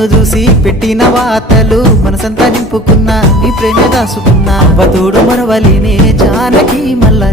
నిన్ను చూసి పెట్టిన వాతలు మనసంతా నింపుకున్నా నీ ప్రేమ దాసుకున్నా వతోడు మరవలినే జానకి మల్ల